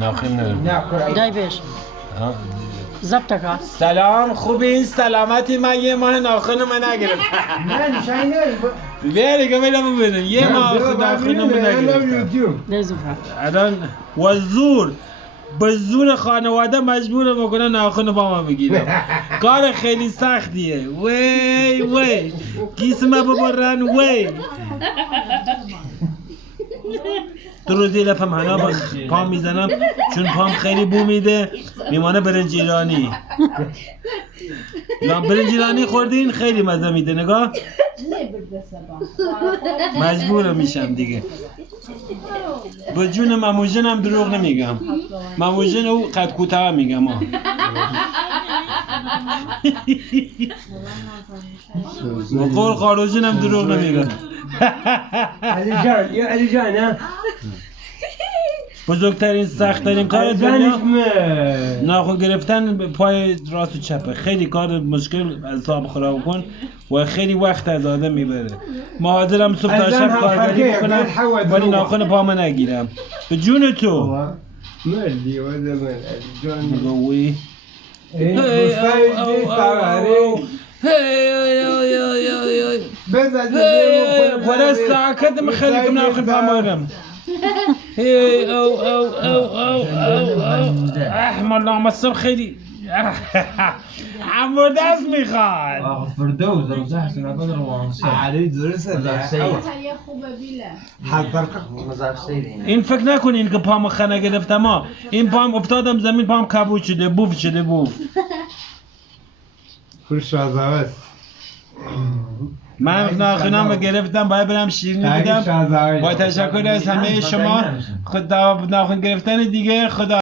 ناخن ندارم. دای بیش ضبط کن. سلام خوبین سلامتی من یه ماه ناخن من نگرفتم. نه نشانی بیا دیگه برم ببینم یه ماه ناخن من نگرفتم. نزوفه. الان و زور به زور خانواده مجبور میکنه ناخن با ما بگیرم. کار خیلی سختیه. وی وی گیسمه ببرن وی. دو روزی لفم هنا پام میزنم چون پام خیلی بو میده میمانه برنج ایرانی. برنج ایرانی خوردین خیلی مزه میده نگاه. مجبورم میشم دیگه. به جون مموجن هم دروغ نمیگم. مموجن او قد کوتاه میگم. با قول خاروجن هم دروغ نمیگم. علی جان نه بزرگترین سخت‌ترین کار دنیا ناخن گرفتن پای راست و چپه. خیلی کار مشکل حساب خراب کن و خیلی وقت از آدم میبره. ما حاضرم صبح تا شب کارگری بکنم ولی ناخن پامو نگیرم. به جون تو مردی و زمان علی جان بگوی ولا ساكت مخليكم ناخذ بامرهم. احمر نامصر خیلی عمو دست میخواد. فردوس رو زحت نقدر روانسه علی درسته این فکر نکنین که پام خنه گرفتم ها. این پام افتادم زمین پام کبود شده بوف شده بوف. خوش است من ناخنامو گرفتم باید برم شیرینی بدم. با تشکر از همه شما خدا ناخن گرفتن دیگه خدا